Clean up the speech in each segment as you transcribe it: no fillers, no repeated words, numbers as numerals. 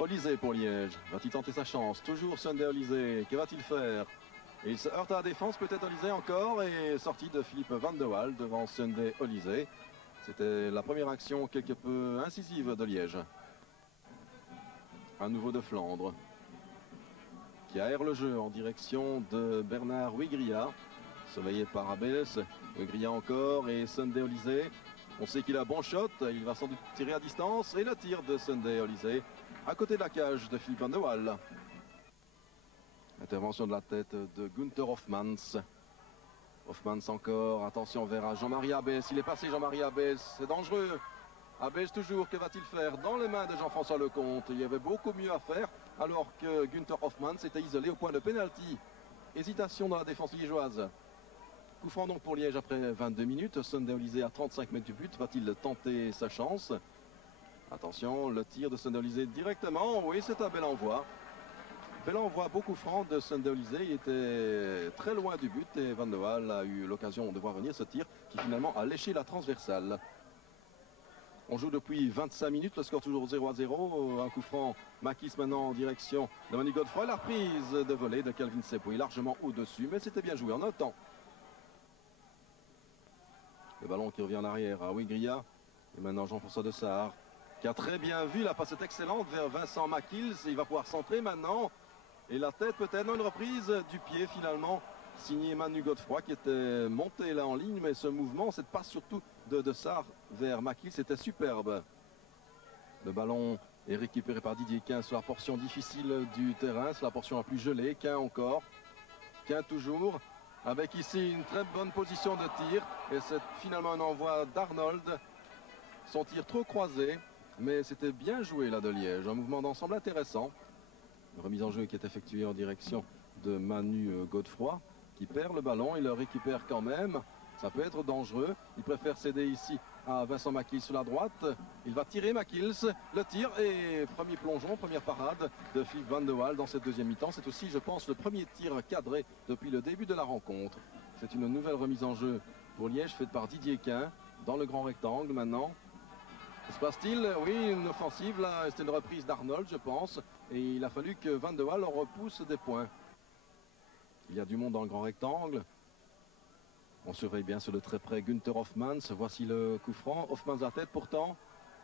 Olysée pour Liège. Va-t-il tenter sa chance? Toujours Sunday Olysée. Que va-t-il faire? Et il se heurte à la défense, peut-être Olysée encore. Et sortie de Philippe Van de Waal devant Sunday Olysée. C'était la première action quelque peu incisive de Liège. À nouveau de Flandre, qui aère le jeu en direction de Bernard Wigria, surveillé par Abels. Wigria encore et Sunday Olysée. On sait qu'il a bon shot, il va sans doute tirer à distance. Et le tir de Sunday Olysée à côté de la cage de Philippe Van de Waal. Intervention de la tête de Günther Hoffmanns. Hoffmanns encore, attention vers Jean-Marie Abels. Il est passé Jean-Marie Abels, c'est dangereux. Abels toujours, que va-t-il faire? Dans les mains de Jean-François Lecomte. Il y avait beaucoup mieux à faire alors que Günther Hoffmanns était isolé au point de pénalty. Hésitation dans la défense liégeoise. Coup franc donc pour Liège après 22 minutes. Sunday Olysée à 35 mètres du but. Va-t-il tenter sa chance? Attention, le tir de Sunday Olysée directement. Oui, c'est un bel envoi. Bel envoi, beaucoup franc de Sunday Olysée. Il était très loin du but et Van de Waal a eu l'occasion de voir venir ce tir qui finalement a léché la transversale. On joue depuis 25 minutes, le score toujours 0-0. Un coup franc, Makis maintenant en direction de Manu Godefroy. La reprise de volée de Calvin Sepoy, largement au-dessus, mais c'était bien joué en notant. Le ballon qui revient en arrière à Wigria. Et maintenant Jean-François Dessart, qui a très bien vu la passe excellente vers Vincent Makils. Il va pouvoir centrer maintenant. Et la tête peut-être dans une reprise du pied finalement. Signé Manu Godefroy qui était monté là en ligne. Mais ce mouvement, cette passe surtout de Dessart vers Makils, c'était superbe. Le ballon est récupéré par Didier Quin sur la portion difficile du terrain. C'est la portion la plus gelée. Quin encore. Quin toujours. Avec ici une très bonne position de tir. Et c'est finalement un envoi d'Arnold. Son tir trop croisé. Mais c'était bien joué là de Liège. Un mouvement d'ensemble intéressant. Une remise en jeu qui est effectuée en direction de Manu Godefroy. Qui perd le ballon. Il le récupère quand même. Ça peut être dangereux. Il préfère céder ici à Vincent Makils sur la droite. Il va tirer Makils. Le tir et premier plongeon, première parade de Philippe Van de Waal dans cette deuxième mi-temps. C'est aussi, je pense, le premier tir cadré depuis le début de la rencontre. C'est une nouvelle remise en jeu pour Liège faite par Didier Quin dans le grand rectangle maintenant. Que se passe-t-il? Oui, une offensive là. C'était une reprise d'Arnold, je pense. Et il a fallu que Van de Waal repousse des points. Il y a du monde dans le grand rectangle. On surveille bien sur le très près Günther Hoffmanns. Voici le coup franc. Hoffmanns à tête pourtant.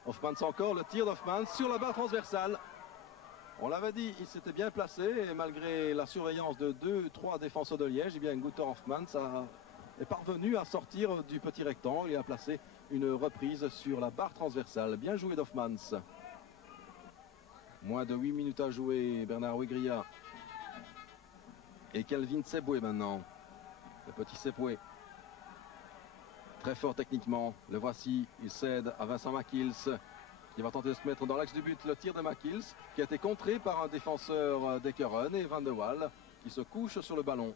Hoffmanns encore. Le tir d'Hoffmanns sur la barre transversale. On l'avait dit, il s'était bien placé. Et malgré la surveillance de 2-3 défenseurs de Liège, eh bien Günther Hoffmanns est parvenu à sortir du petit rectangle et à placer une reprise sur la barre transversale. Bien joué d'Hoffmanns. Moins de 8 minutes à jouer. Bernard Wigria. Et Calvin Sepoy maintenant. Le petit Sepoy. Très fort techniquement, le voici, il cède à Vincent Makils qui va tenter de se mettre dans l'axe du but. Le tir de Makils qui a été contré par un défenseur d'Ekeren et Van de Waal qui se couche sur le ballon.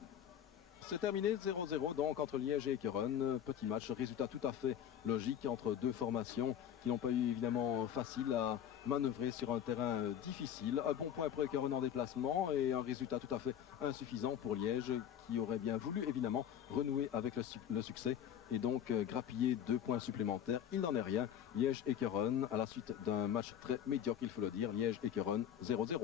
C'est terminé 0-0 donc entre Liège et Ekeren. Petit match, résultat tout à fait logique entre deux formations qui n'ont pas eu évidemment facile à manœuvrer sur un terrain difficile. Un bon point pour Ekeren en déplacement et un résultat tout à fait insuffisant pour Liège qui aurait bien voulu évidemment renouer avec le succès et donc grappiller 2 points supplémentaires. Il n'en est rien. Liège-Ekeren à la suite d'un match très médiocre, il faut le dire. Liège-Ekeren 0-0.